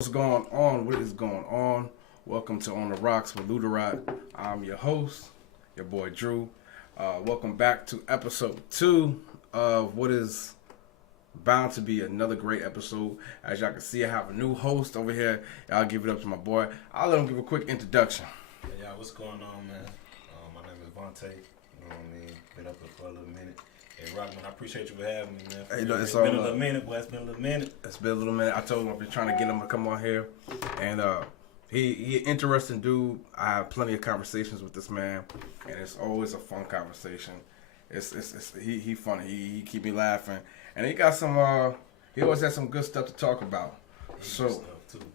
What's going on? What is going on? Welcome to On the Rocks with Lutterodt. I'm your host, your boy Drew. Welcome back to episode 2 of what is bound to be another great episode. As y'all can see, I have a new host over here. I'll give it up to my boy. I'll let him give a quick introduction. Hey, y'all, what's going on, man? My name is VONTA. You know what I mean? Been up here for a little minute. Hey, Rockman, I appreciate you for having me, man. Hey, look, it's been a little minute, boy. It's been a little minute. It's been a little minute. I told him I've been trying to get him to come on here, and he interesting dude. I have plenty of conversations with this man, and it's always a fun conversation. He funny. He keep me laughing, and he got some. He always has some good stuff to talk about. So, Stuff too, man.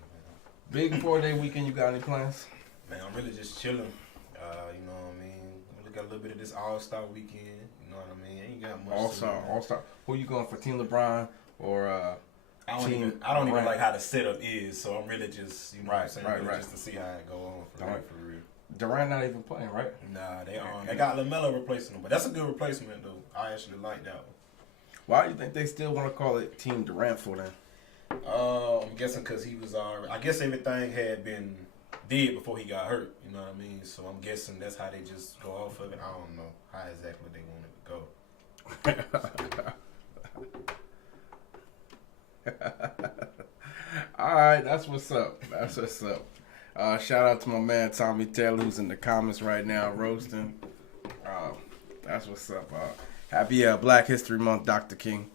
big 4-day weekend. You got any plans? Man, I'm really just chilling. You know what I mean? We got a little bit of this All-Star weekend. You know what I mean? Ain't got much. All star. Who you going for? Team LeBron or I don't Team even Durant? like how the setup is, so I'm really just, you know what I'm saying? Right. Just to see how it go on for real. Durant not even playing, right? Nah, they got LaMelo replacing him, but that's a good replacement though. I actually like that one. Why do you think they still want to call it Team Durant for then? I'm guessing because he was already. I guess everything had been did before he got hurt. You know what I mean? So I'm guessing that's how they just go off of it. I don't know how exactly they want it to go. All right, that's what's up. Shout out to my man Tommy Taylor, who's in the comments right now roasting. That's what's up. Happy Black History Month, Dr. King.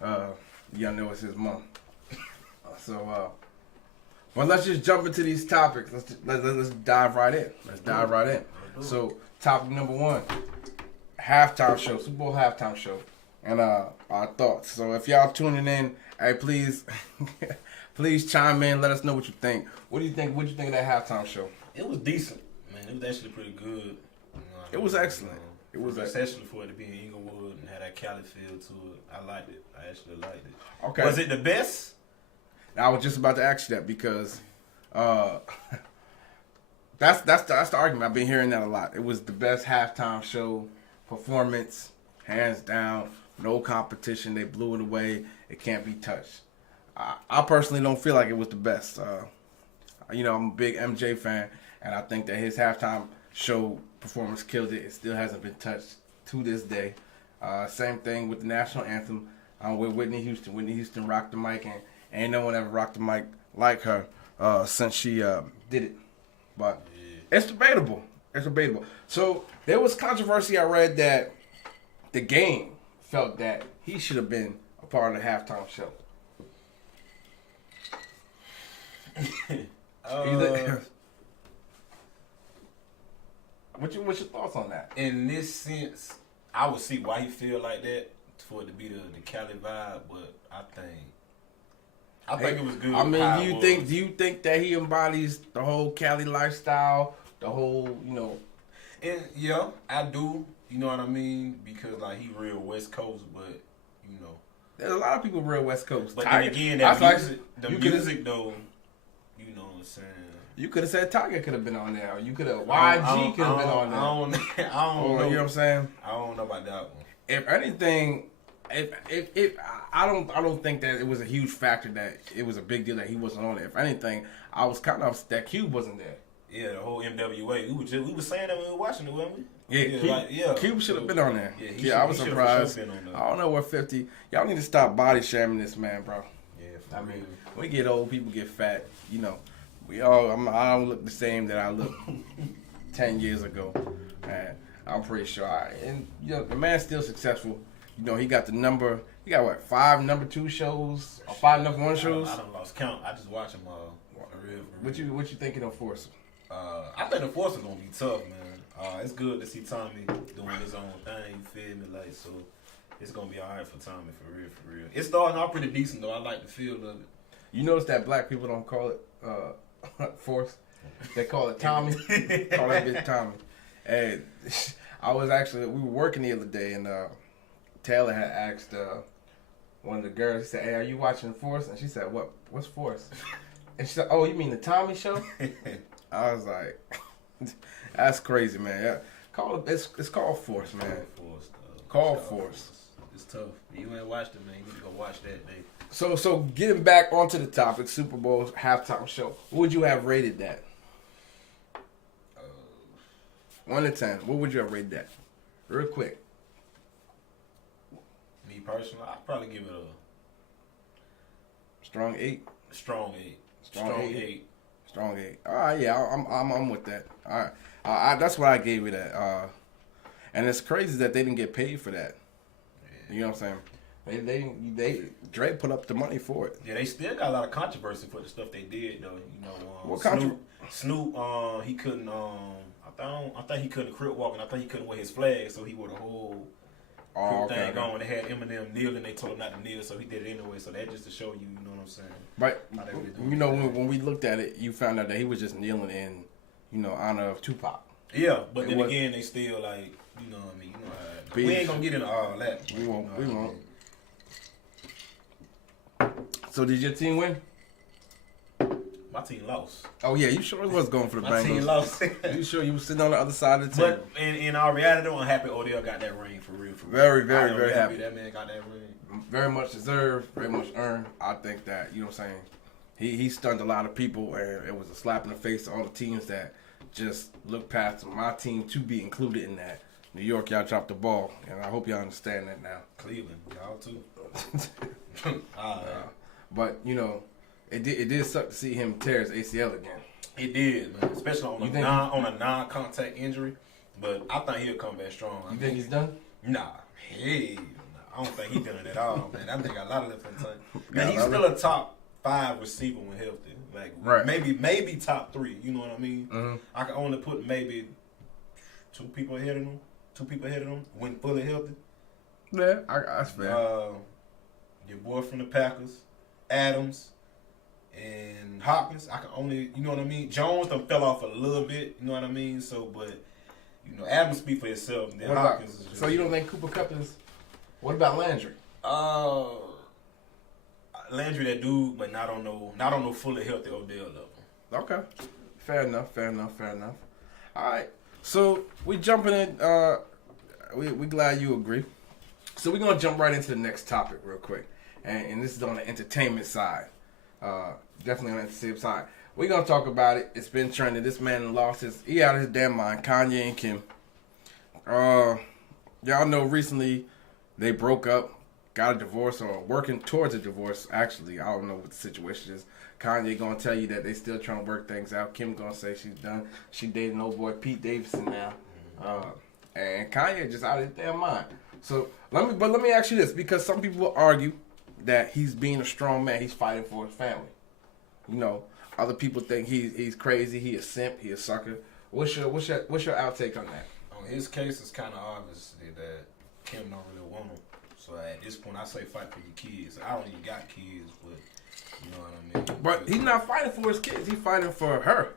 Y'all know it's his month. But let's just jump into these topics. Let's dive right in. So, topic number 1, halftime show, Super Bowl halftime show, and our thoughts. So, if y'all tuning in, hey, please, please chime in. Let us know what you think. What do you think? What you think of that halftime show? It was decent, man. It was actually pretty good. You know, It was excellent. It was especially for it to be in Inglewood and had that Cali feel to it. I liked it. I actually liked it. Okay. Was it the best? I was just about to ask you that because that's the argument. I've been hearing that a lot. It was the best halftime show performance, hands down, no competition. They blew it away. It can't be touched. I personally don't feel like it was the best. I'm a big MJ fan, and I think that his halftime show performance killed it. It still hasn't been touched to this day. Same thing with the national anthem with Whitney Houston. Whitney Houston rocked the mic, and ain't no one ever rocked the mic like her since she did it. But it's debatable. So there was controversy. I read that the game felt that he should have been a part of the halftime show. What's your thoughts on that? In this sense, I would see why he feel like that for it to be the Cali vibe, but I think it was good. I mean, do you think that he embodies the whole Cali lifestyle, the whole, And yeah, I do. You know what I mean? Because like he real West Coast, but there's a lot of people real West Coast. But Tiger, then again, the music though, you know what I'm saying. You could have said Tiger could have been on there. Or you could have YG could have been on there. I don't know. You know what I'm saying? I don't know about that one. If anything, if I don't think that it was a huge factor that it was a big deal that he wasn't on there. If anything, I was kind of upset that Cube wasn't there. Yeah, the whole MWA. We were saying that when we were watching it, weren't we? Yeah, Cube should have been on there. Yeah, I was surprised. I don't know where 50. Y'all need to stop body shaming this man, bro. Yeah, I mean, we get old, people get fat. I don't look the same that I looked 10 years ago, and I'm pretty sure. The man's still successful. He got the number. He got what, 5 number 2 shows or 5 number 1 shows? I don't lost count. I just watch them for real. What you thinking of Force? I think the Force is gonna be tough, man. It's good to see Tommy doing his own thing. You feel me? Like, so it's gonna be alright for Tommy for real. It's starting out pretty decent though. I like the feel of it. You notice that black people don't call it Force? They call it Tommy. Call that bitch Tommy. And we were working the other day, and Taylor had asked one of the girls. He said, "Hey, are you watching Force?" And she said, What's Force?" And she said, "Oh, you mean the Tommy Show?" I was like, "That's crazy, man. Yeah, it's called Force, man. Call Force. It's tough. You ain't watched it, man. You need to go watch that, man. So getting back onto the topic, Super Bowl halftime show. What would you have rated that? 1 to 10. What would you have rated that? Real quick. Me personally, I'd probably give it a strong 8. Strong 8. Strong 8. Strong 8. All right, yeah, I'm with that. All right, that's what I gave it at. And it's crazy that they didn't get paid for that. Yeah. You know what I'm saying? They Drake put up the money for it. Yeah, they still got a lot of controversy for the stuff they did though. You know, what Snoop, he couldn't. I think he couldn't crip walk, and I think he couldn't wear his flag, so he wore the whole thing on. They had Eminem kneeling, they told him not to kneel, so he did it anyway. So that just to show you, you know what I'm saying? But you know, when we looked at it, you found out that he was just kneeling in, honor of Tupac. Yeah, but then again, they still like, you know what I mean? You know, we ain't gonna get into all that. We won't. So did your team win? My team lost. Oh yeah, you sure was going for the Bengals. My team lost. You sure you was sitting on the other side of the table? But in our reality, I'm happy Odell got that ring for real. Very, very, very happy. That man got that ring. Very much deserved, very much earned. I think that, you know what I'm saying, he stunned a lot of people, and it was a slap in the face to all the teams that just looked past my team to be included in that. New York, y'all dropped the ball, and I hope y'all understand that now. Cleveland, y'all too. But, it did suck to see him tear his ACL again. It did, man. Especially on a non-contact injury. But I think he'll come back strong. You think he's done? Nah. Hey, I don't think he's done at all, man. I think got a lot of left in time. Man, he's still a top 5 receiver when healthy. Like right. maybe top 3. You know what I mean? Mm-hmm. I can only put maybe 2 people ahead of him. 2 people ahead of him when fully healthy. Yeah, that's fair. Your boy from the Packers, Adams, and Hopkins. I can only, you know what I mean? Jones done fell off a little bit, you know what I mean? So, but, Adams speak for himself. And then Hopkins is just, so you don't think Cooper Kupp is? What about Landry? Landry, that dude, but not on no fully healthy Odell level. Okay, fair enough. All right, so we jumping in. We glad you agree. So we're gonna jump right into the next topic real quick, and this is on the entertainment side. Definitely on the entertainment side. We're gonna talk about it. It's been trending. This man he out of his damn mind. Kanye and Kim. Y'all know recently they broke up, got a divorce, or working towards a divorce. Actually, I don't know what the situation is. Kanye gonna tell you that they still trying to work things out. Kim gonna say she's done. She dating old boy Pete Davidson now. And Kanye just out of his damn mind. So let me ask you this, because some people will argue that he's being a strong man. He's fighting for his family. Other people think he's crazy. He a simp. He a sucker. What's your outtake on that? On his case, it's kind of obvious that Kim don't really want him. So at this point, I say fight for your kids. I don't even got kids, but you know what I mean. But he's not fighting for his kids. He's fighting for her.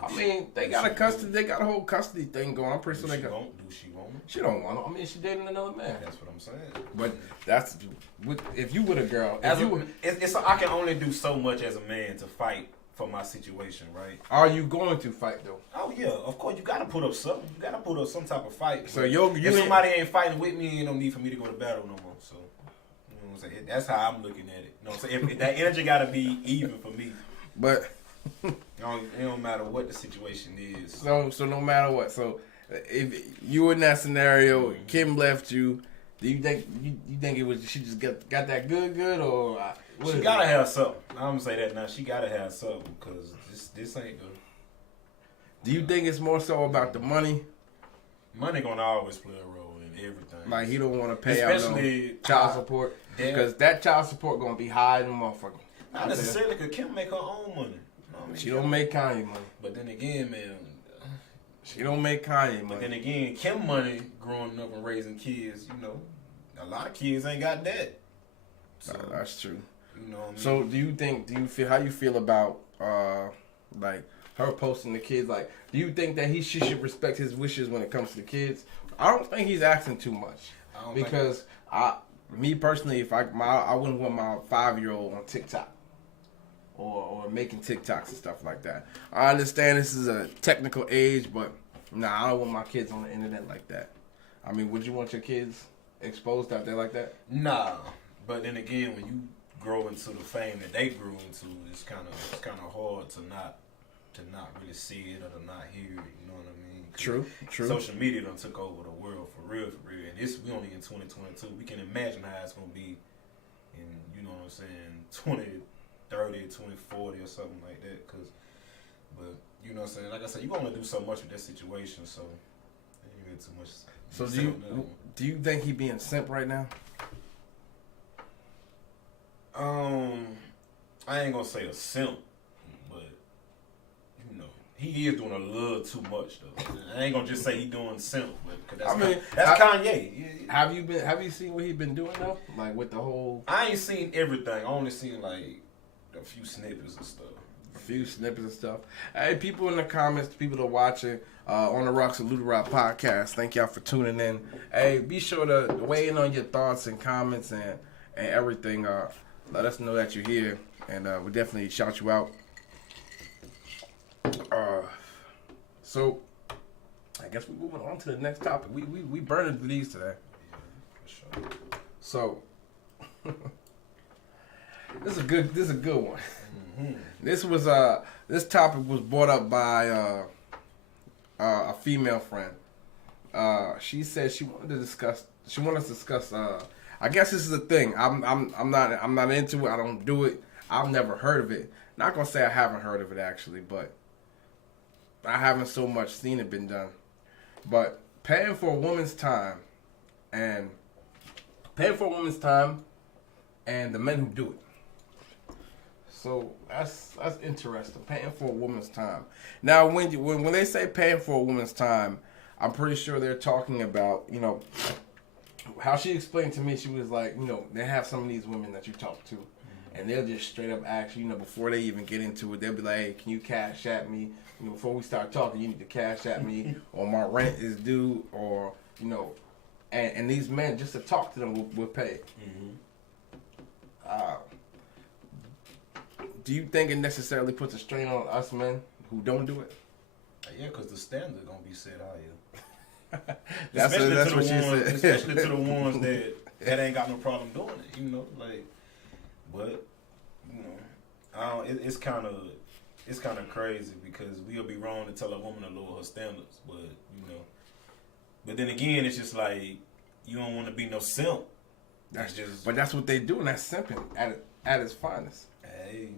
I mean, they got a whole custody thing going. I'm pretty sure they got. Do she want him? She don't want him. I mean, she dating another man. That's what I'm saying. But if you with a girl, I can only do so much as a man to fight for my situation, right? Are you going to fight though? Oh yeah, of course. You got to put up something. You got to put up some type of fight. So if somebody ain't fighting with me, ain't no need for me to go to battle no more. So you know what I'm saying? That's how I'm looking at it. You know what I'm saying? If that energy got to be even for me. But it don't matter what the situation is. So no matter what. So if you were in that scenario, Kim left you. Do you think it was she just got that good or she gotta have something? I'm gonna say that now. She gotta have something because this ain't good. Do you think it's more so about the money? Money gonna always play a role in everything. Like he don't want to pay out no child support because that child support gonna be high in the motherfucker. Not necessarily because Kim make her own money. She don't make Kanye money. But then again, man. She don't make Kanye money. But then again, Kim money growing up and raising kids, a lot of kids ain't got that. So, that's true. You know what I mean? So how you feel about like her posting the kids? Like, do you think that she should respect his wishes when it comes to the kids? I don't think he's asking too much. Because me personally, if I wouldn't want my 5-year-old on TikTok. Or making TikToks and stuff like that. I understand this is a technical age, but I don't want my kids on the internet like that. I mean, would you want your kids exposed out there like that? Nah, But then again, when you grow into the fame that they grew into, it's kind of hard to not really see it or to not hear it. You know what I mean? True. Social media done took over the world for real. And we only in 2022. We can imagine how it's gonna be in, you know what I'm saying, 2030, 2040 or something like that. But you know what I'm saying? Like I said, you gonna do so much with that situation, so ain't really too much. So do you think he being simp right now? I ain't gonna say a simp, but you know, he is doing a little too much though. I ain't gonna just say he doing simp, but that's Kanye. Have you seen what he been doing though? Like with the whole. I ain't seen everything. I only seen like a few snippets and stuff. Hey, people in the comments, people that are watching on the Rocks and Lutterodt podcast, thank y'all for tuning in. Hey, be sure to weigh in on your thoughts and comments and everything. Let us know that you're here, and we'll definitely shout you out. So, I guess we're moving on to the next topic. We burning through these today. Yeah, for sure. So, this is a good one. Mm-hmm. This topic was brought up by a female friend. She said she wanted us to discuss. I guess this is a thing. I'm not into it. I don't do it. I've never heard of it. Not gonna say I haven't heard of it actually, but I haven't so much seen it been done. But paying for a woman's time and the men who do it. So that's interesting. Paying for a woman's time. Now, when they say paying for a woman's time, I'm pretty sure they're talking about, you know, how she explained to me. She was like, you know, they have some of these women that you talk to, and they'll just straight up ask you, you know, before they even get into it, they'll be like, hey, can you cash at me? You know, before we start talking, you need to cash at me, or my rent is due, or, you know, and these men, just to talk to them, will pay. Mm-hmm. Do you think it necessarily puts a strain on us men who don't do it? Yeah, because the standard gonna be set higher. That's what she said. Especially to the ones that ain't got no problem doing it, you know. Like, but you know, it's kind of crazy because we'll be wrong to tell a woman to lower her standards, but you know. But then again, it's just like you don't want to be no simp. But that's what they do, and that's simping at its finest. Hey.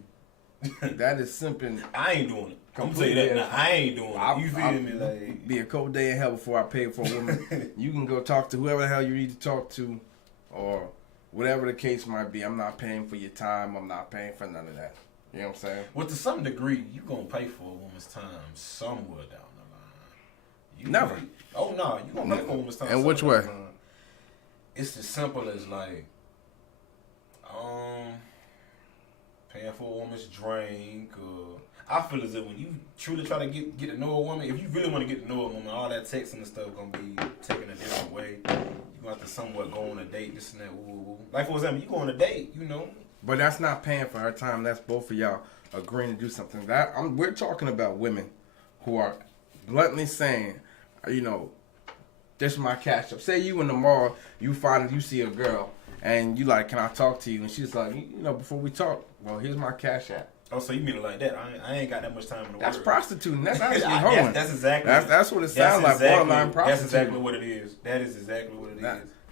That is simping. I ain't doing it. I'm saying that now. I ain't doing it. You feel me? Like, be a cold day in hell before I pay for a woman. You can go talk to whoever the hell you need to talk to, or whatever the case might be. I'm not paying for your time. I'm not paying for none of that. You know what I'm saying? Well, to some degree, you gonna pay for a woman's time somewhere down the line. Never. Oh no, you gonna pay for a woman's time. In which way? It's as simple as like, paying for a woman's drink. I feel as if when you truly try to get to know a woman, if you really want to get to know a woman, all that texting and stuff gonna be taken a different way. You gonna have to somewhat go on a date, this and that. Woo. Like for example, you go on a date, you know. But that's not paying for her time. That's both of y'all agreeing to do something. We're talking about women who are bluntly saying, you know, this is my cash up. Say you in the mall, you see a girl, and you like, can I talk to you? And she's like, you know, before we talk, well, here's my cash app. Oh, so you mean it like that? I ain't got that much time in the world. That's prostituting. That's actually hoeing. That's exactly. That's what it sounds like. Borderline prostituting. That's exactly what it is. That is exactly what it is.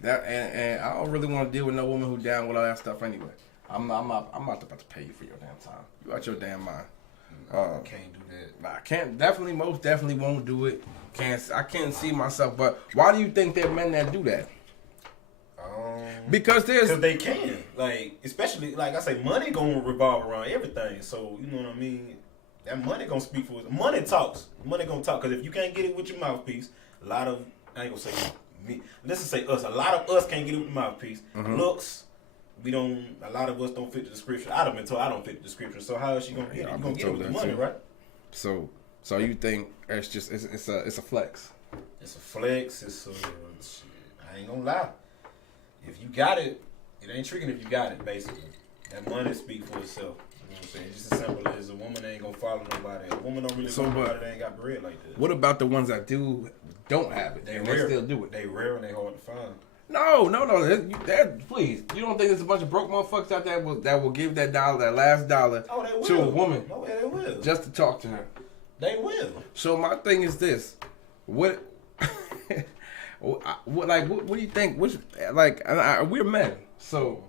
And I don't really want to deal with no woman who down with all that stuff anyway. I'm not about to pay you for your damn time. You out your damn mind. Can't do that. I can't. Most definitely won't do it. I can't see myself. But why do you think there are men that do that? Because they can, like, especially like I say, money gonna revolve around everything. So you know what I mean. That money gonna speak for it. Money talks. Money gonna talk. Because if you can't get it with your mouthpiece, I ain't gonna say me. Let's just say us. A lot of us can't get it with the mouthpiece. Mm-hmm. Looks, a lot of us don't fit the description. I've been told I don't fit the description. So how is she gonna get it? You gonna get it with the money, right? So you think it's a flex? It's a flex. I ain't gonna lie. If you got it, it ain't tricking if you got it, basically. That money speaks for itself. You know what I'm saying? Just as simple as a woman ain't gonna follow nobody. A woman don't really follow nobody that ain't got bread like that. What about the ones that don't have it? They still do it. They rare and they hard to find. No. Please, you don't think there's a bunch of broke motherfuckers out there that will give that last dollar to a woman they will. just to talk to her? They will. So my thing is this: what do you think? We're men, so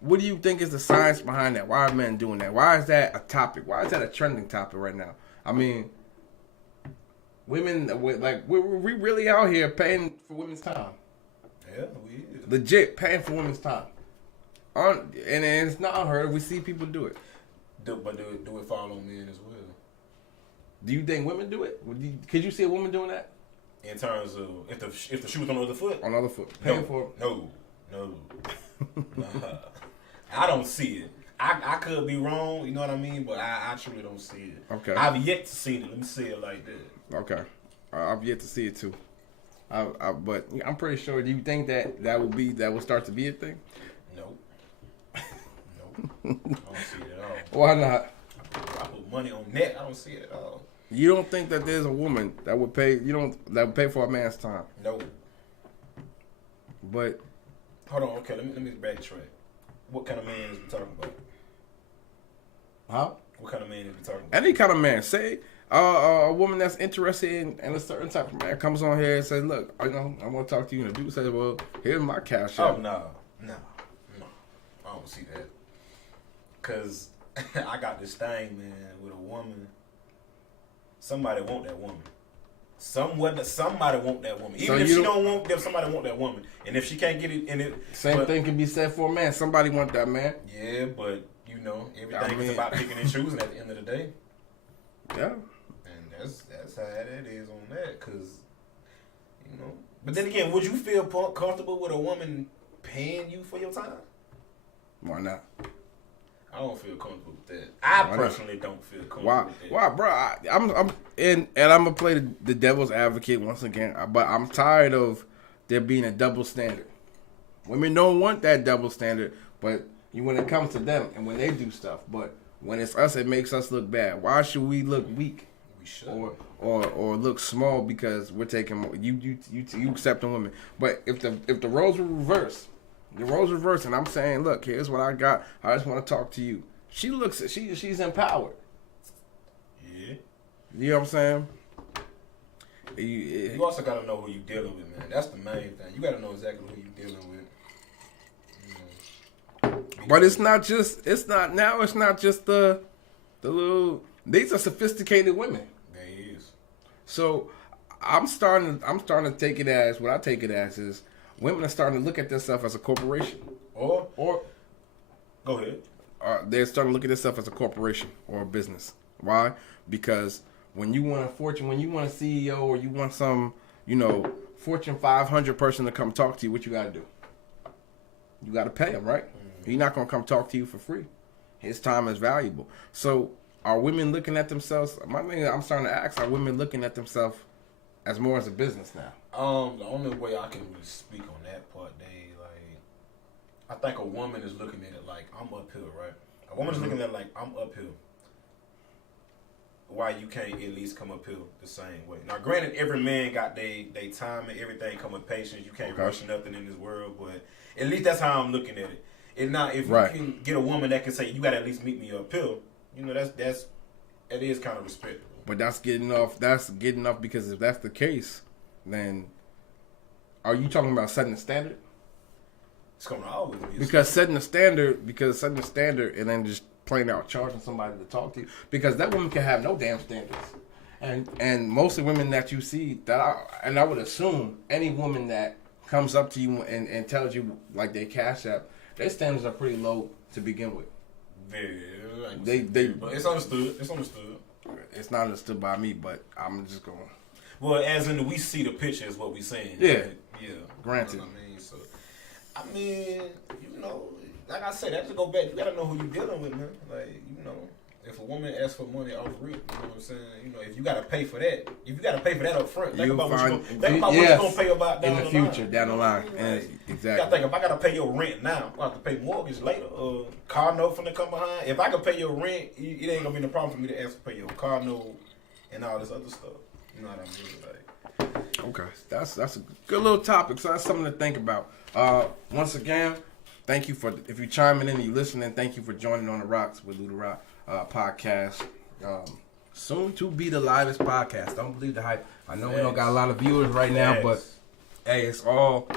what do you think is the science behind that? Why are men doing that? Why is that a topic? Why is that a trending topic right now? I mean, women, we really out here paying for women's time. Yeah, we is. Legit paying for women's time. And it's not unheard of. We see people do it. But do it fall on men as well? Do you think women do it? Could you see a woman doing that? In terms of if the shoe was on the other foot? On the other foot. Paying for it? No. I don't see it. I could be wrong, you know what I mean? But I truly don't see it. Okay. I've yet to see it. Let me say it like that. Okay. I've yet to see it too. But I'm pretty sure. Do you think that will start to be a thing? Nope. I don't see it at all. Why not? I put money on that. I don't see it at all. You don't think that there's a woman that would pay? That would pay for a man's time? No. But hold on. Okay, let me backtrack. What kind of man is we talking about? Huh? What kind of man is we talking about? Any kind of man. Say a woman that's interested in a certain type of man comes on here and says, "Look, I want to talk to you." And the dude says, "Well, here's my cash Oh out." no. I don't see that. Cause I got this thing, man, with a woman. Somebody want that woman. Somebody want that woman. Even if she don't want them, somebody want that woman. And if she can't get it, same thing can be said for a man. Somebody want that man. Yeah, but everything is about picking and choosing at the end of the day. Yeah. And that's how it is on that, cause But then again, would you feel comfortable with a woman paying you for your time? Why not? I don't feel comfortable with that. I personally don't feel comfortable with that. Why, bro? I'm gonna play the devil's advocate once again, but I'm tired of there being a double standard. Women don't want that double standard, but when it comes to them and when they do stuff, but when it's us, it makes us look bad. Why should we look weak? We should. Or look small because we're taking more. You accepting women, but if the roles were reversed. The roles reversed, and I'm saying, look, here's what I got. I just want to talk to you. She's empowered. Yeah. You know what I'm saying? You also gotta know who you dealing with, man. That's the main thing. You gotta know exactly who you dealing with. But it's not just the little. These are sophisticated women. They is. So I'm starting to take it as what I take it as is. Women are starting to look at themselves as a corporation. Or go ahead. They're starting to look at themselves as a corporation or a business. Why? Because when you want a CEO or you want some, Fortune 500 person to come talk to you, what you got to do? You got to pay him, right? Mm-hmm. He's not going to come talk to you for free. His time is valuable. So are women looking at themselves? My thing I'm starting to ask, are women looking at themselves as more as a business now? The only way I can really speak on that part, I think a woman is looking at it like I'm uphill, right? A woman is looking at it like I'm uphill. Why you can't at least come uphill the same way? Now, granted, every man got they time and everything come with patience. You can't rush nothing in this world, but at least that's how I'm looking at it. And now, if you can get a woman that can say you got to at least meet me uphill, that is kind of respectable. But that's getting off. That's getting off because if that's the case, then are you talking about setting a standard? It's going to always be because setting a standard, and then just plain out charging somebody to talk to you, because that woman can have no damn standards, and most of the women that you see I would assume any woman that comes up to you and tells you like they cash app, their standards are pretty low to begin with. But it's understood. It's understood. It's not understood by me, but I'm just going. Well, as in we see the picture is what we saying. Yeah. Right? Yeah. Granted. You know what I mean, like I said, that to go back, you gotta know who you dealing with, man. Like, if a woman asks for money off rip, you know what I'm saying? If you gotta pay for that, up front, think about what you're gonna pay about down in the future, down the line. Exactly. You gotta think, if I gotta pay your rent now, I have to pay mortgage later, car note finna come behind. If I can pay your rent, it ain't gonna be no problem for me to ask to pay your car note and all this other stuff. You know what I mean? Like, Okay, that's a good little topic. So that's something to think about. Once again, thank you for if you're chiming in and you listening. Thank you for joining on the Rocks with Lutterodt podcast. Soon to be the livest podcast. Don't believe the hype. I know we don't got a lot of viewers right now, but hey, it's all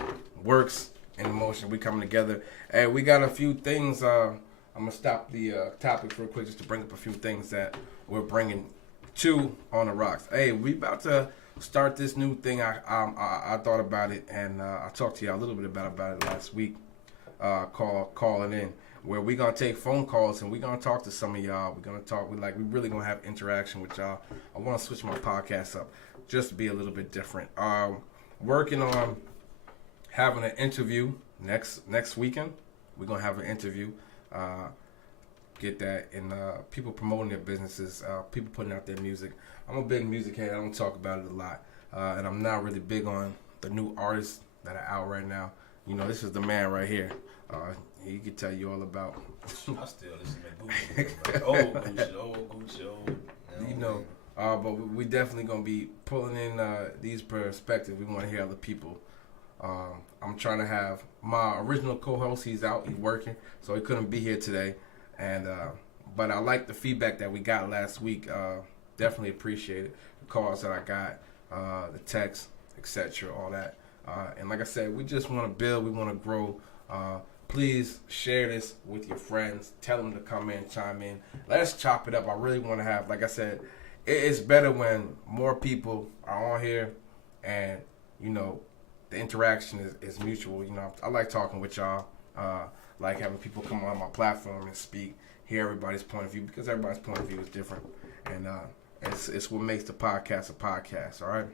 works in motion. We coming together. Hey, we got a few things. I'm gonna stop the topic real quick just to bring up a few things that we're bringing to on the Rocks. Hey, we about to start this new thing. I thought about it, and I talked to y'all a little bit about it last week. Calling in, where we gonna take phone calls and we gonna talk to some of y'all. We're gonna talk. We really gonna have interaction with y'all. I want to switch my podcast up just to be a little bit different. Working on having an interview next weekend. We're gonna have an interview. Get that and people promoting their businesses, people putting out their music. I'm a big music head. I don't talk about it a lot, and I'm not really big on the new artists that are out right now. You know, this is the man right here. He can tell you all about. I still listen to Gucci. Old Gucci. You know, but we definitely gonna be pulling in these perspectives. We want to hear other people. I'm trying to have my original co-host. He's out. He's working, so he couldn't be here today. And but I like the feedback that we got last week. Definitely appreciate it. The calls that I got, the texts, etc., all that. And like I said, we just want to build. We want to grow. Please share this with your friends. Tell them to come in, chime in. Let's chop it up. I really want to have, like I said, it's better when more people are on here, and you know, the interaction is mutual. You know, I like talking with y'all. Like having people come on my platform and speak, hear everybody's point of view, because everybody's point of view is different, and it's what makes the podcast a podcast. All right.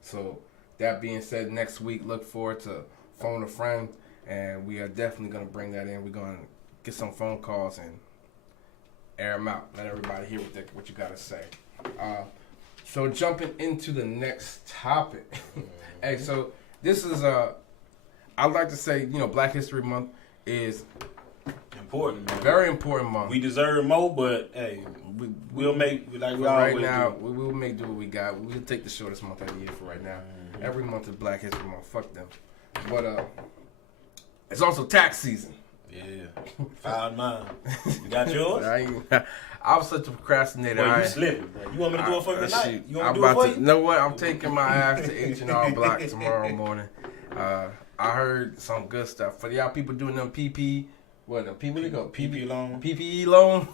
So that being said, next week look forward to Phone a Friend, and we are definitely gonna bring that in. We're gonna get some phone calls and air them out, let everybody hear what you gotta say. So jumping into the next topic. Hey, so this is I'd like to say, you know, Black History Month is important, man. Very important month. We deserve more, but hey, we'll make like we right always now. do. We'll make do what we got. We'll take the shortest month of the year for right now. Mm-hmm. Every month is Black History Month. Fuck them. But it's also tax season. Yeah, filed mine. You got yours? I was such a procrastinator. Boy, you slipping, bro. You want me to do it for you tonight? You want me to do it for you? You know what? I'm taking my ass to H&R Block tomorrow morning. I heard some good stuff. For y'all people doing them PPE loan. PPE loan.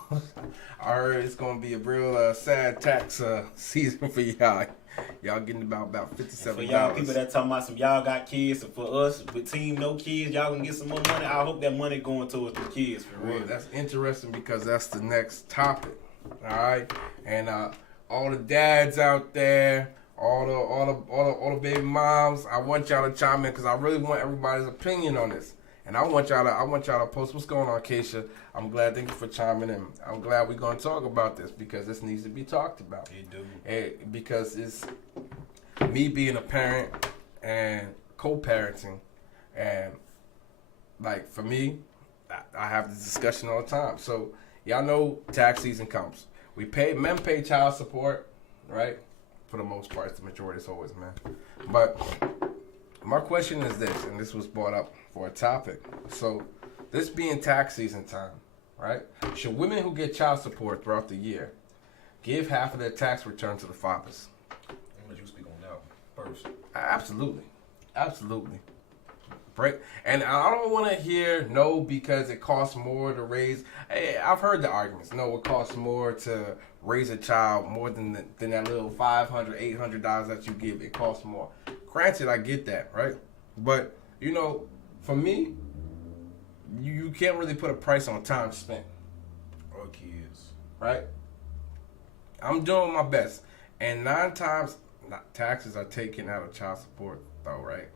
I heard it's going to be a real sad tax season for y'all. Y'all getting about $57. For y'all people that talking about some y'all got kids, and for us with team no kids, y'all gonna get some more money. I hope that money going towards the kids for real. That's interesting because that's the next topic. All right, and all the dads out there, all the baby moms, I want y'all to chime in because I really want everybody's opinion on this. And I want y'all to post what's going on, Keisha. I'm glad. Thank you for chiming in. I'm glad we're going to talk about this because this needs to be talked about. It do. Because it's me being a parent and co-parenting, and like for me, I have this discussion all the time. So y'all know tax season comes. Men pay child support, right? For the most part, it's the majority. It's always men. But my question is this, and this was brought up for a topic. So, this being tax season time, right? Should women who get child support throughout the year give half of their tax return to the fathers? I'm gonna let you speak on that first. Absolutely. And I don't want to hear no because it costs more to raise. Hey, I've heard the arguments. No, it costs more to raise a child more than that little $500, $800 that you give. It costs more. Granted, I get that, right? But you know, for me, you can't really put a price on time spent or kids, right? I'm doing my best, and 9 times taxes are taken out of child support, though, right?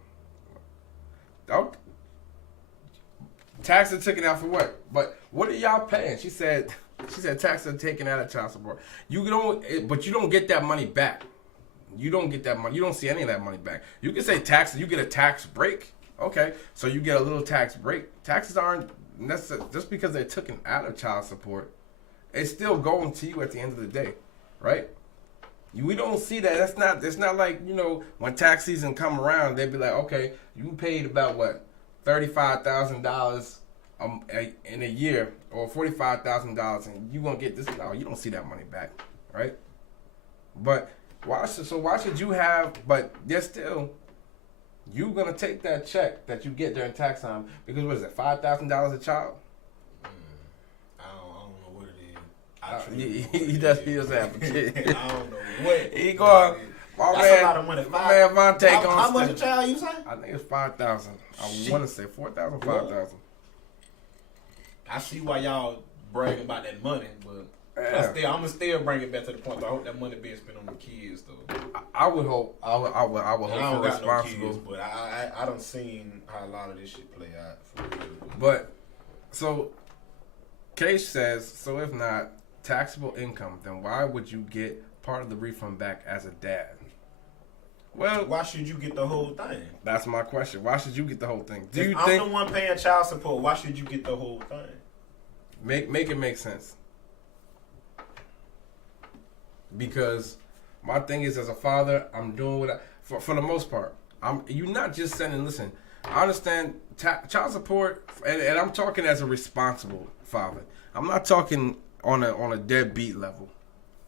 Taxes are taken out for what? But what are y'all paying? She said taxes are taken out of child support. But you don't get that money back. You don't get that money. You don't see any of that money back. You can say taxes. You get a tax break. Okay, so you get a little tax break. Taxes aren't necessary just because they're taken out of child support. It's still going to you at the end of the day, right? We don't see that. It's not like, when tax season come around, they be like, okay, you paid about what, $35,000 in a year, or $45,000, and you gonna get this. No, you don't see that money back, right? But why should you have? But there's still, you gonna take that check that you get during tax time, because what is it, $5,000 a child? I don't know what it is. He doesn't have a kid. I don't know what. He going. That's a lot of money. My man VONTA how much a child you say? I think it's 5,000. I want to say 4,000, 5,000. I see why y'all bragging about that money, but Yeah. I'm gonna still bring it back to the point. I hope that money being spent on the kids, though. I would hope. I would hope I for don't got responsible. no kids, but I done seen how a lot of this shit play out. For real. But so, Case says, so if not taxable income, then why would you get part of the refund back as a dad? Well, why should you get the whole thing? That's my question. Why should you get the whole thing? Do you I'm think the one paying child support? Why should you get the whole thing? make it make sense? Because my thing is, as a father, I'm doing what for the most part. You're not just sending. Listen, I understand child support, and I'm talking as a responsible father. I'm not talking on a deadbeat level.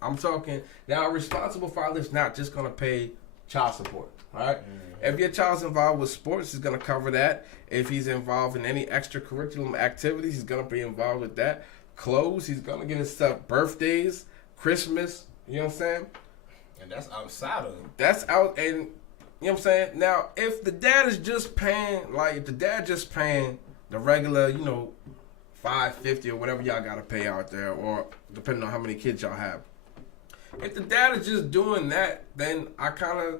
I'm talking now. A responsible father is not just gonna pay child support. All right. If your child's involved with sports, he's gonna cover that. If he's involved in any extracurricular activities, he's gonna be involved with that. Clothes, he's gonna get his stuff. Birthdays, Christmas. You know what I'm saying? And that's outside of it. That's out, and you know what I'm saying? Now, if the dad is just paying, the regular, $550 or whatever y'all gotta pay out there, or depending on how many kids y'all have. If the dad is just doing that, then I kinda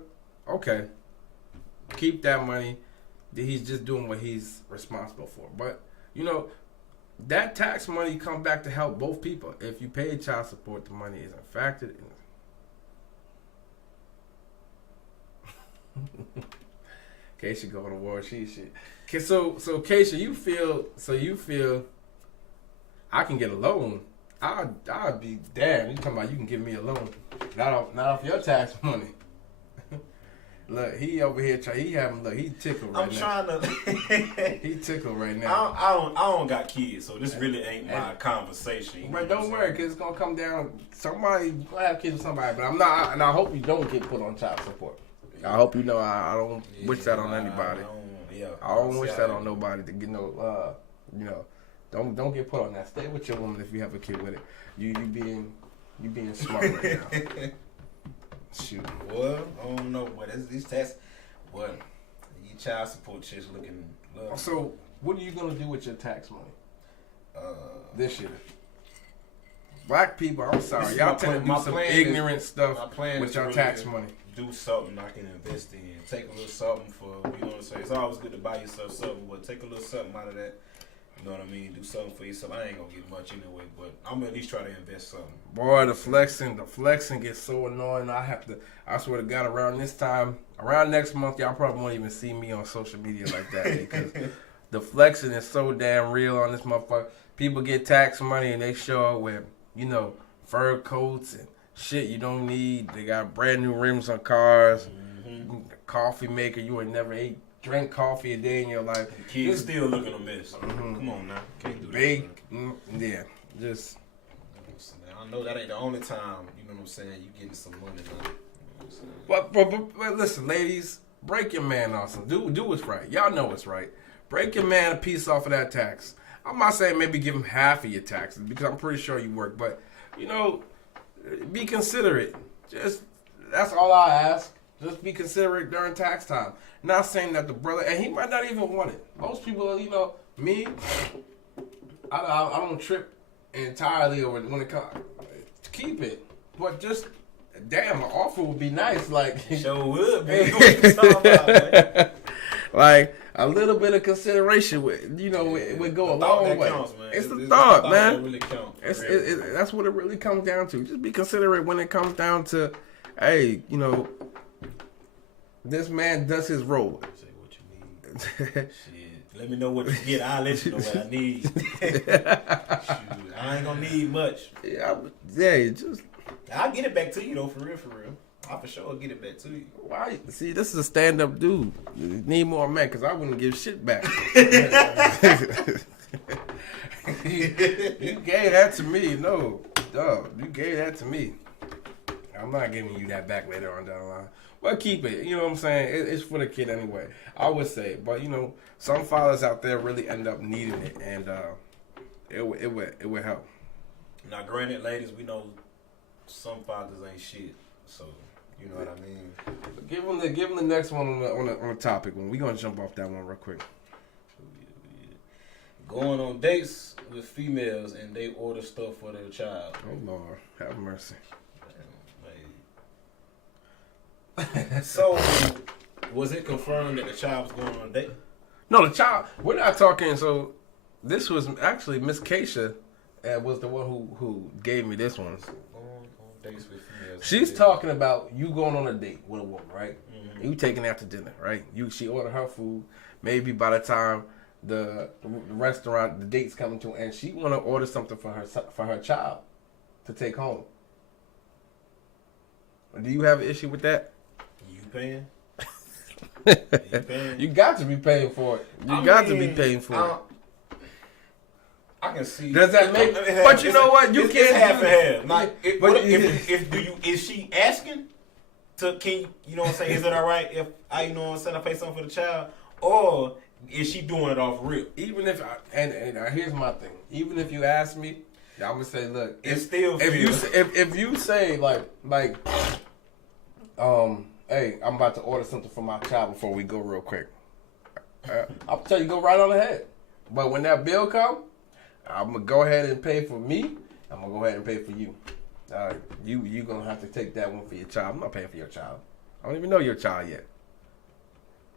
keep that money. He's just doing what he's responsible for. But, that tax money comes back to help both people. If you pay child support, the money isn't factored in. Keisha going to war. Shit. So Keisha, you feel I can get a loan. I'd be damn. You talking about you can give me a loan? Not off your tax money. Look, he over here he tickled right now. I'm trying to. He tickled right now. I don't got kids, so this really ain't my conversation. But don't worry, cause it's gonna come down. Somebody gonna have kids with somebody, but I'm not. And I hope you don't get put on child support. I hope you know I don't wish that on anybody. I don't wish that on nobody to get no. Don't get put on that. Stay with your woman if you have a kid with it. You being smart right now. Shoot. Well, I don't know, but these tests, well, your child support shit's looking lovely. So, what are you gonna do with your tax money this year? Black people, I'm sorry, y'all tend to do some ignorant stuff with your tax money. Do something I can invest in. Take a little something for, you know what I'm saying? It's always good to buy yourself something, but take a little something out of that. You know what I mean? Do something for yourself. I ain't gonna get much anyway, but I'm gonna at least try to invest something. Boy, the flexing gets so annoying. I swear to God, around next month, y'all probably won't even see me on social media like that because the flexing is so damn real on this motherfucker. People get tax money and they show up with, fur coats and shit you don't need. They got brand new rims on cars, coffee maker you ain't never ate. Drink coffee a day in your life. The kids still looking a mess. Come on now. Can't do that. Yeah. Just. I know that ain't the only time, you know what I'm saying, you getting some money now. You know But listen, ladies, break your man off some. Do what's right. Y'all know what's right. Break your man a piece off of that tax. I'm not saying maybe give him half of your taxes because I'm pretty sure you work. But, be considerate. That's all I ask. Just be considerate during tax time. Not saying that the brother, and he might not even want it. Most people, me, I don't trip entirely over when it comes. Keep it, but just damn, an offer would be nice. Like sure would be. What you talking about, man? Like a little bit of consideration would go a long way. Counts, man. It's the thought, man. That really counts. That's what it really comes down to. Just be considerate when it comes down to, hey, this man does his role. Say what you need. Shit. Let me know what you get. I'll let you know what I need. Shoot, I ain't gonna need much. Yeah, just I'll get it back to you though, for real, for real. I for sure get it back to you. Why? See, this is a stand-up dude. You need more men, because I wouldn't give shit back. You gave that to me. No, dog. You gave that to me. I'm not giving you that back later on down the line. Well, keep it. You know what I'm saying? It's for the kid anyway. I would say. But, you know, some fathers out there really end up needing it. And it would help. Now, granted, ladies, we know some fathers ain't shit. So, you know what I mean? Give him the next one on the topic one. We're going to jump off that one real quick. Going on dates with females and they order stuff for their child. Oh, Lord. Have mercy. So, was it confirmed that the child was going on a date? No, the child. We're not talking. So, this was actually Miss Keisha was the one who gave me this one. Going on dates with females. She's talking about you going on a date with a woman, right? Mm-hmm. You taking her out to dinner, right? She ordered her food. Maybe by the time the restaurant, the date's coming to, and she want to order something for her child to take home. Do you have an issue with that? You paying? You got to be paying for it. You got to be paying for it. I can see. Does that make? But you know what? You can't half and half. Like, if is she asking to? You know what I'm saying? Is it all right if I pay something for the child, or is she doing it off rip? Even if and here's my thing. Even if you ask me, I'm gonna say, look, if you say like hey, I'm about to order something for my child before we go real quick. I'll tell you, go right on ahead. But when that bill come, I'm gonna go ahead and pay for me. I'm gonna go ahead and pay for you. You gonna have to take that one for your child. I'm not paying for your child. I don't even know your child yet.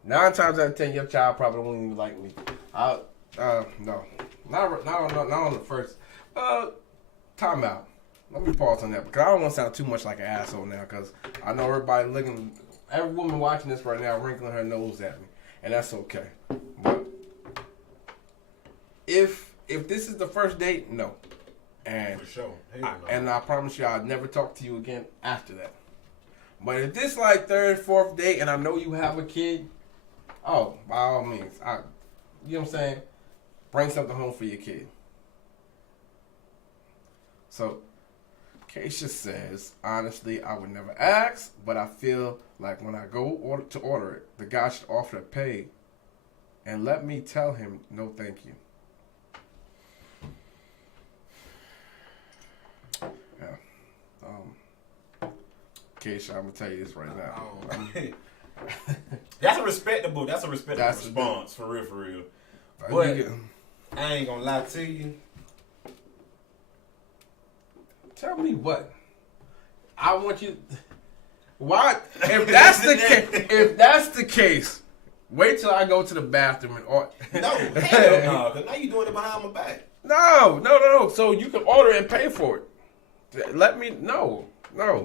9 times out of 10, your child probably won't even like me. No, not on the first. Time out. Let me pause on that because I don't want to sound too much like an asshole now because I know every woman watching this right now wrinkling her nose at me, and that's okay. But if this is the first date, no. And for sure. And I promise you I'll never talk to you again after that. But if this like 3rd, 4th date and I know you have a kid, oh, by all means, you know what I'm saying? Bring something home for your kid. So, Keisha says, honestly, I would never ask, but I feel like when I go order it, the guy should offer to pay and let me tell him no thank you. Yeah. Keisha, I'm going to tell you this right now. That's a respectable response, for real. But I ain't going to lie to you. Tell me what? I want you. What? If that's the case, wait till I go to the bathroom and order. No, hell no. Because now you doing it behind my back. No. So you can order and pay for it. Let me no. Man.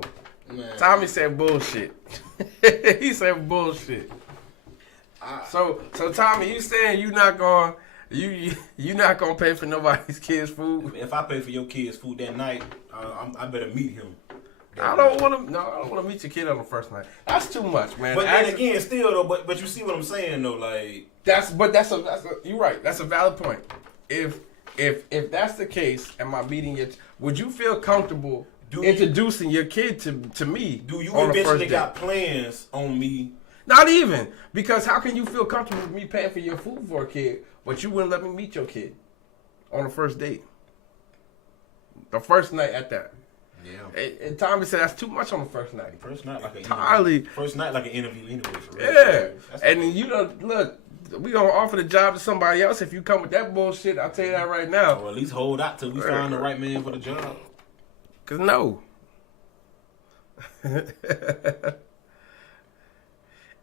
Tommy said bullshit. He said bullshit. So Tommy, you saying you not gonna pay for nobody's kids' food? If I pay for your kids' food that night, I better meet him. I don't want to meet your kid on the first night. That's too much, man. But then again, still though, but you see what I'm saying though, like you're right. That's a valid point. If that's the case, am I meeting you? Would you feel comfortable introducing your kid to me? Do you eventually got plans on me? Not even, because how can you feel comfortable with me paying for your food for a kid, but you wouldn't let me meet your kid on the first date? The first night at that. Yeah. And Tommy said that's too much on the first night. First night like an interview anyway. For real. Yeah. And then you don't look. We gonna offer the job to somebody else if you come with that bullshit. I'll tell you that right now. Or at least hold out till we find the right man for the job. Cause no.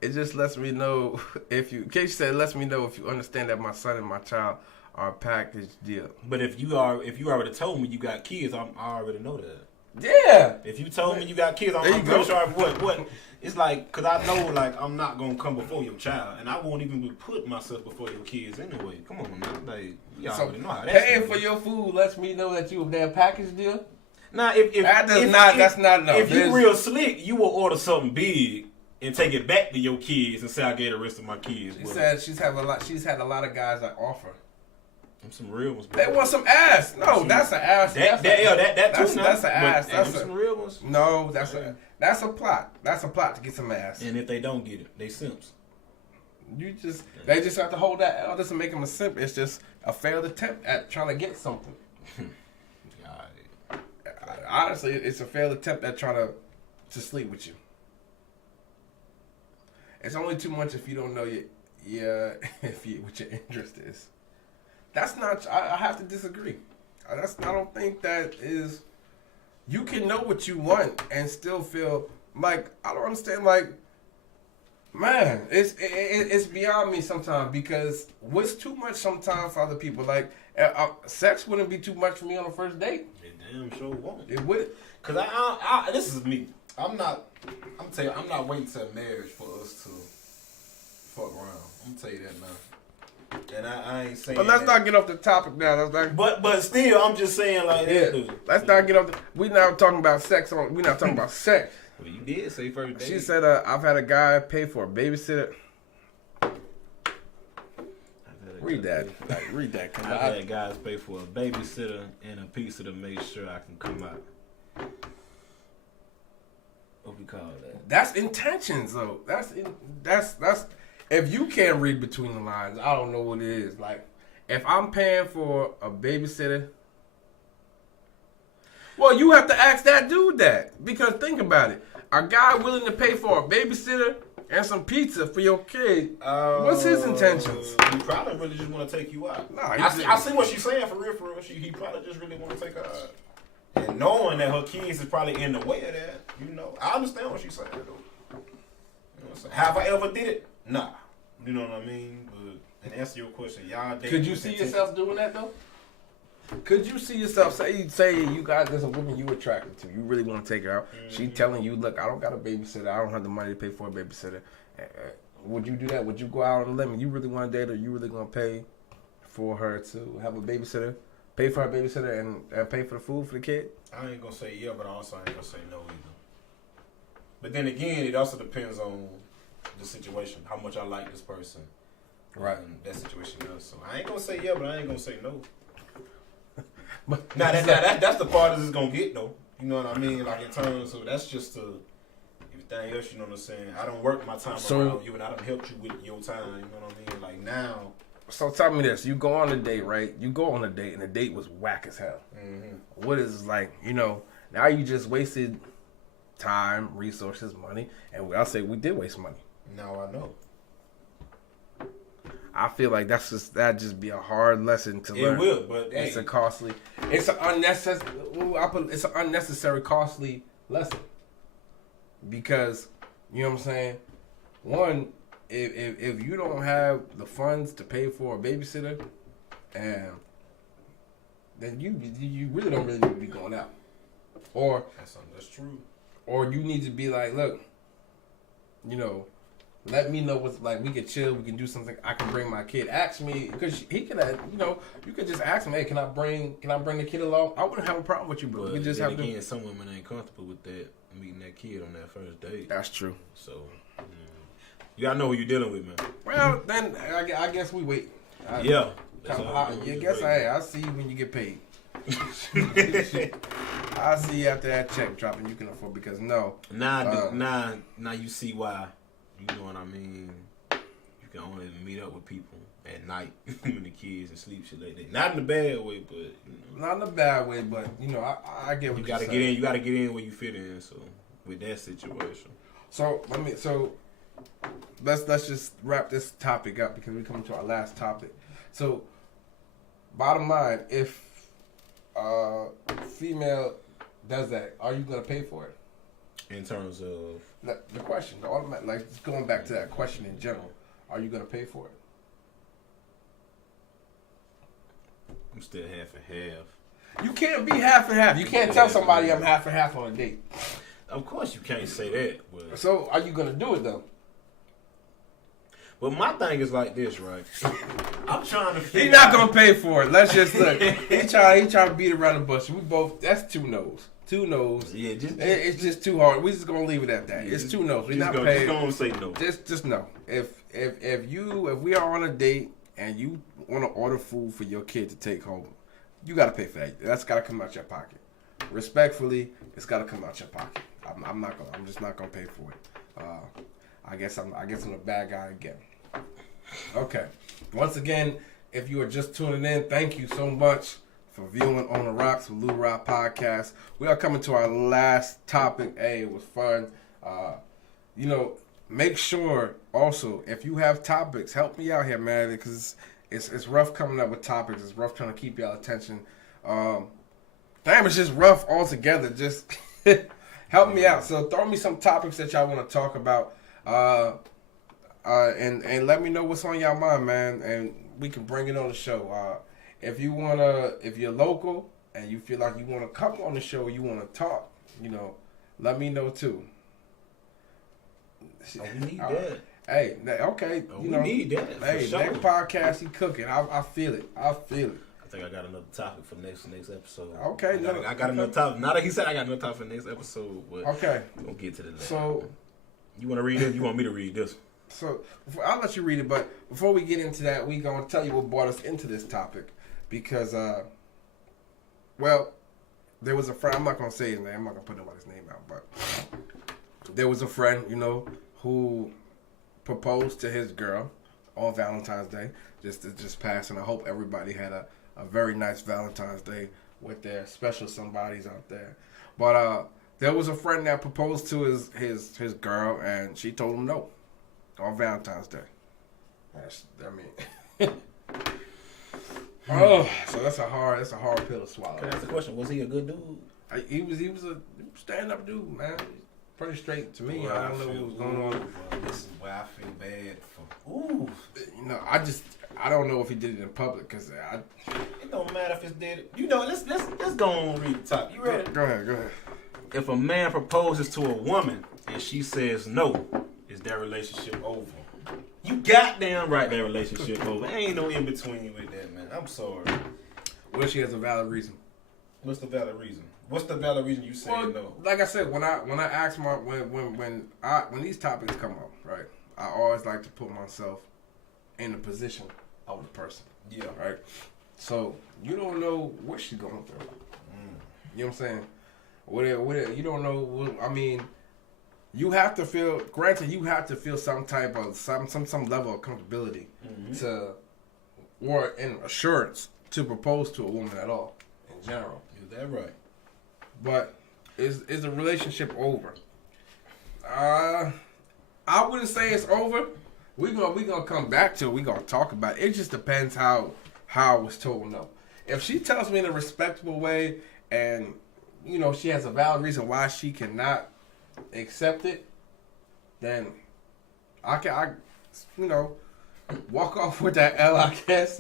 It just lets me know Keisha said, lets me know if you understand that my son and my child are a package deal. But if you already told me you got kids, I already know that. Yeah. If you told me you got kids, I'm pretty sure what. It's like, cause I know like I'm not gonna come before your child, and I won't even put myself before your kids anyway. Come on, man. Like y'all already know how that. Paying for your food lets me know that you a damn package deal. Now, if that's not no. If you real slick, you will order something big and take it back to your kids and say I gave the rest of my kids. She said she's had a lot of guys that offer. Some real ones. They want some ass. No, that's an ass. That's an ass. That's some real ones. No, that's a plot. That's a plot to get some ass. And if they don't get it, they simps. They just have to hold that L. Doesn't make them a simp. It's just a failed attempt at trying to get something. Honestly, it's a failed attempt at trying to sleep with you. It's only too much if you don't know what your interest is. That's not. I have to disagree. I don't think that is. You can know what you want and still feel like I don't understand. Like, man, it's beyond me sometimes because what's too much sometimes for other people. Like, sex wouldn't be too much for me on the first date. It damn sure won't. It would. Cause I this is me. I'm not waiting till marriage for us to fuck around. I'm gonna tell you that now. And I ain't saying. But let's not get off the topic now. But still, I'm just saying like. Yeah. Let's not get off. We not talking about sex. We not talking about sex. Well, you did say first date. She said, "I've had a guy pay for a babysitter." Read that. Read that. I've had guys pay for a babysitter and a pizza to make sure I can come out. What we call that? That's intentions, though. That's. If you can't read between the lines, I don't know what it is. Like, if I'm paying for a babysitter, well, you have to ask that dude that. Because think about it. A guy willing to pay for a babysitter and some pizza for your kid, what's his intentions? He probably really just want to take you out. Nah, I see what she's saying for real. He probably just really want to take her out. And knowing that her kids is probably in the way of that, I understand what she's saying, though. You know what I'm saying? Have I ever did it? Nah. You know what I mean? But and answer your question, y'all. Could you see yourself doing that though? Could you see yourself say you got there's a woman you attracted to, you really want to take her out? Mm-hmm. She telling you, look, I don't got a babysitter, I don't have the money to pay for a babysitter. Would you do that? Would you go out on a limb? You really want to date her? You really gonna pay for her to have a babysitter? Pay for her babysitter and pay for the food for the kid? I ain't gonna say yeah, but I also ain't gonna say no either. But then again, it also depends on the situation, how much I like this person, right? And that situation is. So I ain't gonna say yeah, but I ain't gonna say no. But that's the part that it's gonna get though. You know what I mean? Like in terms of that's just everything else. You know what I'm saying? I don't work my time around you, and I don't help you with your time. You know what I mean? Like now. So tell me this: you go on a date, right? You go on a date, and the date was whack as hell. Mm-hmm. What is like? Now you just wasted time, resources, money, and I'll say we did waste money. Now I know. I feel like that just be a hard lesson to learn. It will, but it's an unnecessary costly lesson. Because you know what I'm saying? One, if you don't have the funds to pay for a babysitter, and then you really don't really need to be going out. Or that's true. Or you need to be like, look, let me know what's like. We can chill. We can do something. I can bring my kid. Ask me because he could. You could just ask him. Hey, can I bring the kid along? I wouldn't have a problem with you, but we just have to. Again, some women ain't comfortable with that meeting that kid on that first date. That's true. So you gotta know who you're dealing with, man. Well, then I guess we wait. I see you when you get paid. I'll see you after that check dropping. You can afford because now you see why. You know what I mean? You can only meet up with people at night when the kids and sleep shit like that. Not in a bad way, but not in a bad way, but I get what you gotta get in. You gotta get in where you fit in. So with that situation. So let's just wrap this topic up because we're coming to our last topic. So bottom line, if female does that, are you gonna pay for it? In terms of the question, like going back to that question in general, are you gonna pay for it? I'm still half and half. You can't be half and half. You can't tell somebody I'm half and half on a date. Of course you can't say that. But so are you gonna do it though? Well, my thing is like this, right? I'm trying to figure He's not gonna pay for it. Let's just look. He trying to beat around the bush. We both. That's two no's. 2 no's. Yeah, It's just too hard. We just gonna leave it at that. It's 2 no's. We not paying. Just gonna say no. Just no. If we are on a date and you want to order food for your kid to take home, you gotta pay for that. That's gotta come out your pocket. Respectfully, it's gotta come out your pocket. I'm just not gonna pay for it. I guess I'm a bad guy again. Okay. Once again, if you are just tuning in, thank you so much for viewing On the Rocks with Lutterodt Podcast. We are coming to our last topic. Hey, it was fun. Make sure also, if you have topics, help me out here, man, because it's rough coming up with topics. It's rough trying to keep y'all attention. It's just rough altogether. Just help me out. So throw me some topics that y'all want to talk about. And let me know what's on y'all mind, man, and we can bring it on the show. If you're local and you feel like you want to come on the show, you want to talk, let me know too. Oh, we need that. Hey, okay. We need that. Hey, sure. Next podcast, he cooking. I feel it. I think I got another topic for next episode. Okay, I got another topic. Now that he said I got another topic for next episode, but okay, we'll get to the next. So, you want to read it? You want me to read this? So I'll let you read it, but before we get into that, we gonna tell you what brought us into this topic, because there was a friend. I'm not gonna say his name. I'm not gonna put nobody's name out, but there was a friend, who proposed to his girl on Valentine's Day, just passed, and I hope everybody had a very nice Valentine's Day with their special somebodies out there. But there was a friend that proposed to his girl, and she told him no on Valentine's Day. So that's a hard pill to swallow. Can I ask the question? Was he a good dude? He was a stand-up dude, man. Pretty straight to me. I don't know what was going on. This is where I feel bad for. Ooh. I don't know if he did it in public, because it don't matter if it's dead. Let's go on and read the top. You ready? Go ahead. If a man proposes to a woman and she says no, is their relationship over? You goddamn right that relationship over. Ain't no in between with that, man. I'm sorry. Well, she has a valid reason. What's the valid reason? What's the valid reason you say no? Like I said, when I ask when these topics come up, right, I always like to put myself in the position of the person. Yeah. Right. So you don't know what she's going through. You know what I'm saying? What you don't know. I mean, you have to feel. Granted, you have to feel some type of some level of comfortability or an assurance to propose to a woman at all in general. Is that right? But is the relationship over? I wouldn't say it's over. We gonna come back to it. We gonna talk about it. It just depends how I was told no. If she tells me in a respectable way, and she has a valid reason why she cannot accept it, then I walk off with that L. I guess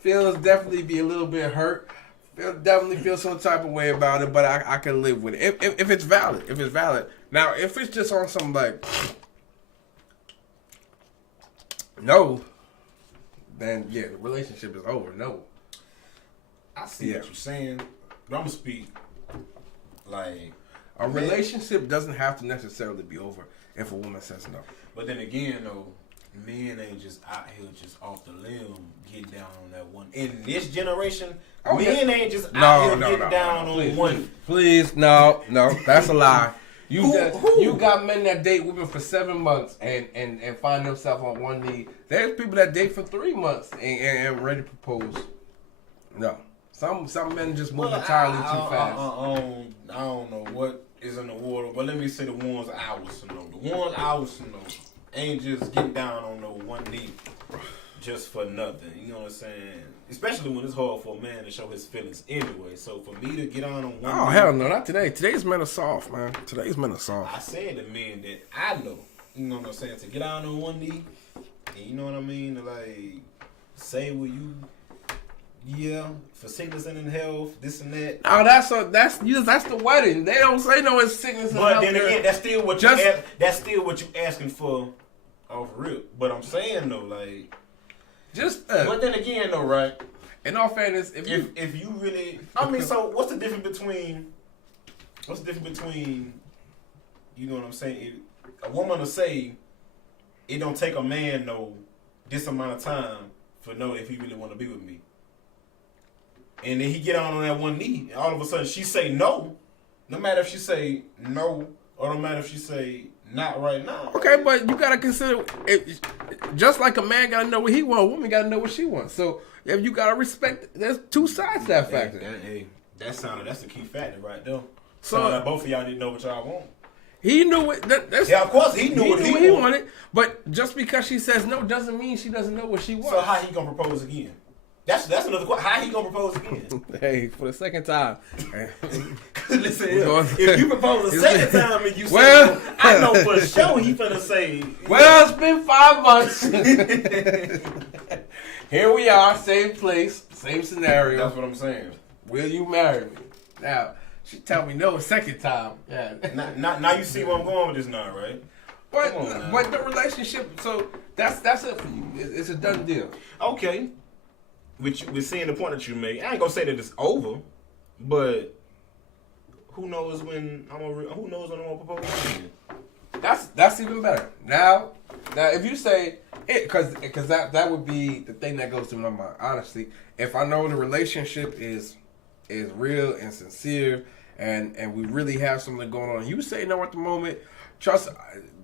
feelings definitely be a little bit hurt. Definitely feel some type of way about it, but I can live with it if it's valid. If it's valid. Now, if it's just on some no, then yeah, the relationship is over. No. I see what you're saying, but I'm gonna speak like a relationship doesn't have to necessarily be over if a woman says no. But then again, though, men ain't just out here just off the limb getting down on that one. In this generation, men ain't just out here getting down on one. Please, no, that's a lie. You got men that date women for 7 months and find themselves on one knee. There's people that date for 3 months and ready to propose. No. Some men just move entirely too fast. I don't know what is in the water, but let me say the ones I was to know. The ones I was to know ain't just getting down on no one knee just for nothing. You know what I'm saying? Especially when it's hard for a man to show his feelings anyway. So for me to get on one knee. Oh, hell no, not today. Today's men are soft, man. Today's men are soft. I said the men that I know, you know what I'm saying, to get on one knee, and you know what I mean, to say what you... Yeah, for sickness and in health, this and that. No, that's the wedding. They don't say no in sickness and health. But then again, that's still what you asking for off rip. But I'm saying though, but then again though, right? In all fairness, if you really, I mean, so what's the difference between What's the difference between, you know what I'm saying? A woman will say, it don't take a man this amount of time for know if he really want to be with me. And then he get on that one knee, and all of a sudden she say no. No matter if she say no, or no matter if she say not right now. Okay, but you gotta consider it. Just like a man gotta know what he wants, a woman gotta know what she wants. So if you gotta respect, there's two sides to that factor. That's the key factor right there. So both of y'all didn't know what y'all want. He knew it. Yeah, of course he knew what he wanted. But just because she says no doesn't mean she doesn't know what she wants. So how he gonna propose again? That's another question. How he gonna propose again? Hey, for the second time. Listen, if you propose the second time and you say, well, I know for sure he finna say. Well, it's been 5 months. Here we are, same place, same scenario. That's what I'm saying. Will you marry me? Now, she tell me no a second time. Yeah. Now you see where I'm going with this now, right? But the relationship, so that's it for you. It's a done deal. Okay. We're seeing the point that you make. I ain't gonna say that it's over, but who knows when I'm gonna propose again? That's even better. Now if you say it, because that would be the thing that goes through my mind. Honestly, if I know the relationship is real and sincere, and we really have something going on, you say no at the moment. Trust,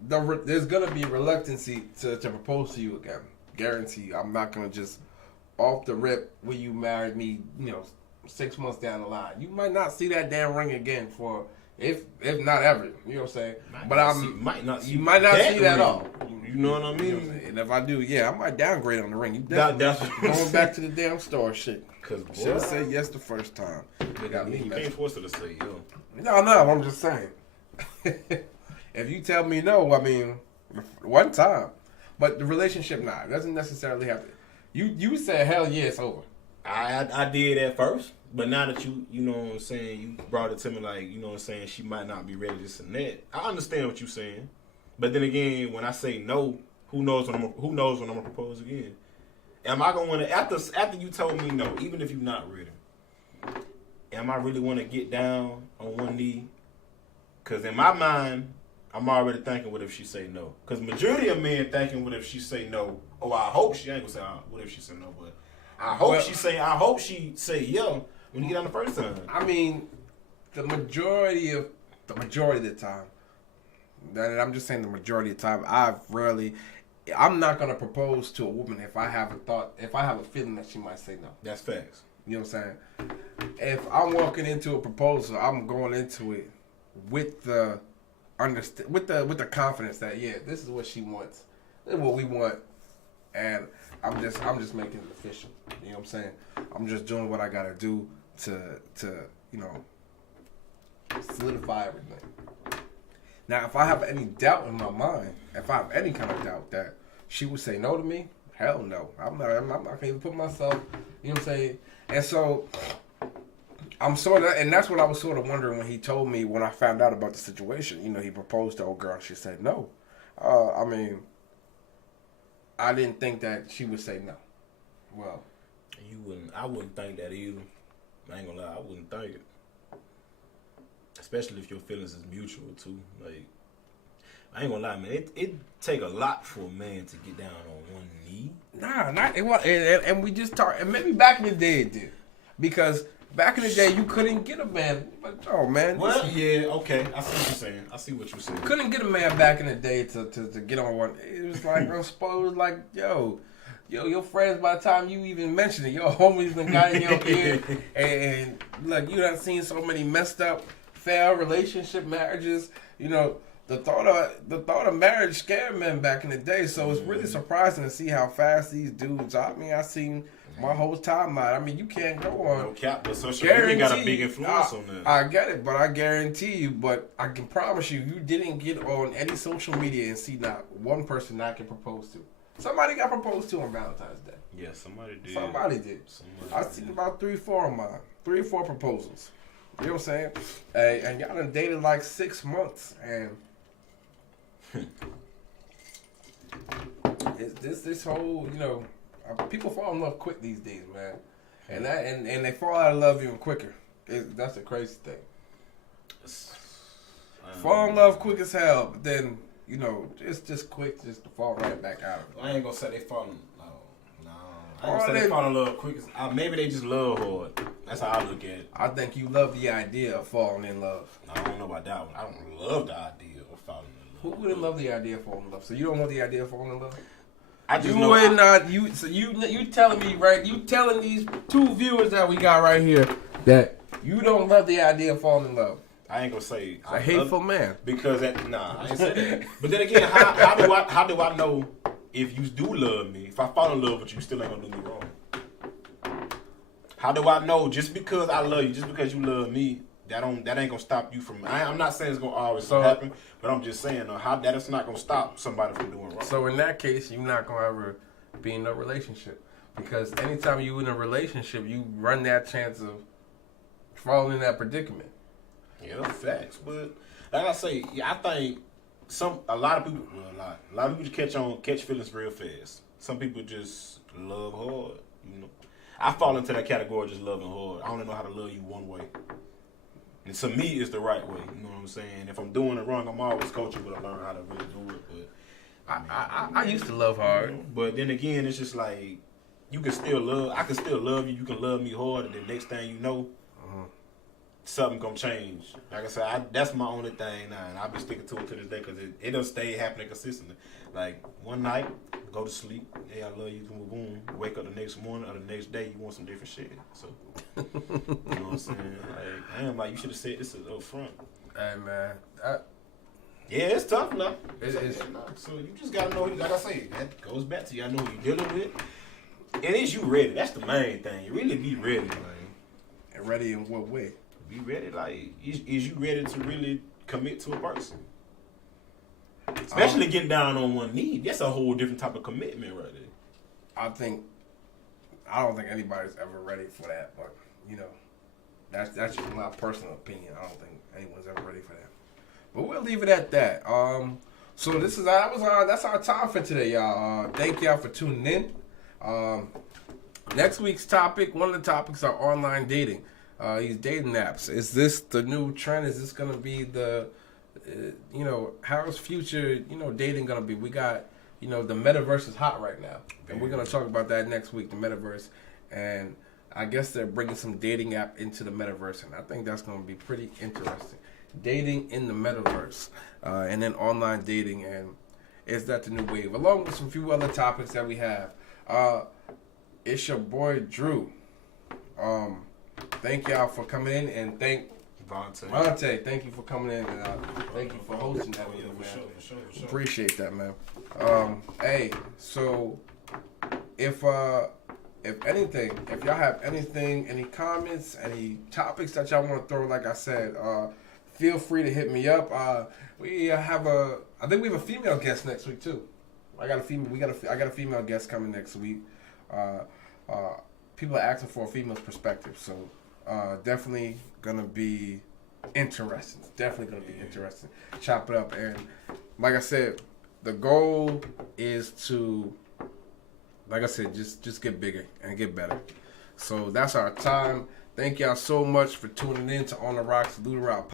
there's gonna be reluctancy to propose to you again. Guarantee you, I'm not gonna just off the rip when you married me, 6 months down the line. You might not see that damn ring again for if not ever. You know what I'm saying? You might not see that at all. You know what I mean? You know what I'm saying? And if I do, I might downgrade on the ring. You definitely going back to the damn store shit. Cause should have said yes the first time. You can't force her to say yo. No, I'm just saying. If you tell me no, I mean, one time. But the relationship, it doesn't necessarily have to. You said hell yeah, it's over. I did at first, but now that you know what I'm saying, you brought it to me like, you know what I'm saying, she might not be ready this and that. I understand what you're saying, but then again, when I say no, who knows when I'm gonna propose again? Am I gonna want to after you told me no, even if you're not ready? Am I really want to get down on one knee? Because in my mind, I'm already thinking, what if she say no? Because majority of men thinking, what if she say no? Oh, I hope she ain't gonna say, what if she say no? But I hope she say yeah when you get on the first time. I mean, the majority of the time, I'm just saying the majority of the time, I'm not gonna propose to a woman if I have a feeling that she might say no. That's facts. You know what I'm saying? If I'm walking into a proposal, I'm going into it with the confidence that this is what she wants, this is what we want, and I'm just making it official. You know what I'm saying? I'm just doing what I gotta do to solidify everything. Now, if I have any doubt in my mind, if I have any kind of doubt that she would say no to me, hell no. I'm not gonna even put myself. You know what I'm saying? And so I'm sort of, and that's what I was sort of wondering when he told me when I found out about the situation. He proposed to old girl and she said no. I mean, I didn't think that she would say no. Well, I wouldn't think that either. I ain't gonna lie, I wouldn't think it. Especially if your feelings is mutual too. Like, I ain't gonna lie, man. It take a lot for a man to get down on one knee. Nah, not it was, and we just talked. And maybe back in the day it did, because back in the day you couldn't get a man. Oh man. Well, yeah, okay. I see what you're saying. Couldn't get a man back in the day to get on one. It was like I suppose like yo, your friends by the time you even mentioned it, your homies done got in your ear, and look, you done seen so many messed up, failed relationship marriages. The thought of marriage scared men back in the day, so it's really surprising to see how fast these dudes are. I mean, I seen my whole timeline. I mean, you can't go on. No cap, but social media got a big influence on that. I get it, but I guarantee you, but I can promise you didn't get on any social media and see not one person that can propose to. Somebody got proposed to on Valentine's Day. Yeah, somebody did. Somebody did. I've seen about 3 or 4 of mine. 3 or 4 proposals. You know what I'm saying? And y'all done dated like 6 months, and this whole, people fall in love quick these days, man, and they fall out of love even quicker. That's the crazy thing. Fall in love quick as hell, but then just quick, just to fall right back out of it. I ain't gonna say they fall in. No. I ain't gonna say they fall in love quick. Maybe they just love hard. That's how I look at it. I think you love the idea of falling in love. I don't know about that one. I don't love the idea of falling in love. Who wouldn't love the idea of falling in love? So you don't love the idea of falling in love? I just you know would not. You telling me, right? You telling these two viewers that we got right here that you don't love the idea of falling in love? I ain't gonna say a hateful man. Because I ain't say that. But then again, how do I know if you do love me? If I fall in love with you, still ain't gonna do me wrong. How do I know just because I love you, just because you love me, that ain't gonna stop you from? I'm not saying it's gonna always happen, but I'm just saying how that is not gonna stop somebody from doing wrong. So in that case, you're not gonna ever be in a relationship, because anytime you in a relationship, you run that chance of falling in that predicament. Yeah, facts. But like I say, I think a lot of people catch feelings real fast. Some people just love hard. I fall into that category of just loving hard. I only know how to love you one way, and to me, it's the right way. You know what I'm saying? If I'm doing it wrong, I'm always coachable to learn how to really do it. But I used to love hard, but then again, it's just like you can still love. I can still love you. You can love me hard, and the next thing you know, something gonna change. Like I said, that's my only thing now, and I've been sticking to it to this day because it don't stay happening consistently. Like one night, go to sleep, hey, I love you, boom, boom. Wake up the next morning or the next day, you want some different shit. So, you know what I'm saying? Like, you should have said this up front. Hey man, yeah, it's tough now. It is. So you just gotta know. Like I say, that goes back to you. I know who you're dealing with, and is you ready? That's the main thing. You really be ready, man. And ready in what way? Be ready, like, is you ready to really commit to a person? Especially getting down on one knee. That's a whole different type of commitment right there. I don't think anybody's ever ready for that, but, that's just my personal opinion. I don't think anyone's ever ready for that. But we'll leave it at that. So that's our time for today, y'all. Thank y'all for tuning in. Next week's topic, one of the topics are online dating. These dating apps. Is this the new trend? Is this going to be the, how's future, dating going to be? We got, the metaverse is hot right now. And we're going to talk about that next week, the metaverse. And I guess they're bringing some dating app into the metaverse. And I think that's going to be pretty interesting. Dating in the metaverse. And then online dating. And is that the new wave? Along with some few other topics that we have. It's your boy, Drew. Thank y'all for coming in, and thank VONTA. Thank you for coming in, and thank you for hosting that with me, man. For sure. Appreciate that, man. Hey, so if anything, if y'all have anything, any comments, any topics that y'all want to throw, like I said, feel free to hit me up. I think we have a female guest next week too. I got a female guest coming next week. People are asking for a female's perspective, so definitely gonna be interesting. Chop it up, and like I said, the goal is to, like I said, just get bigger and get better. So that's our time. Thank y'all so much for tuning in to On the Rocks Lutterodt.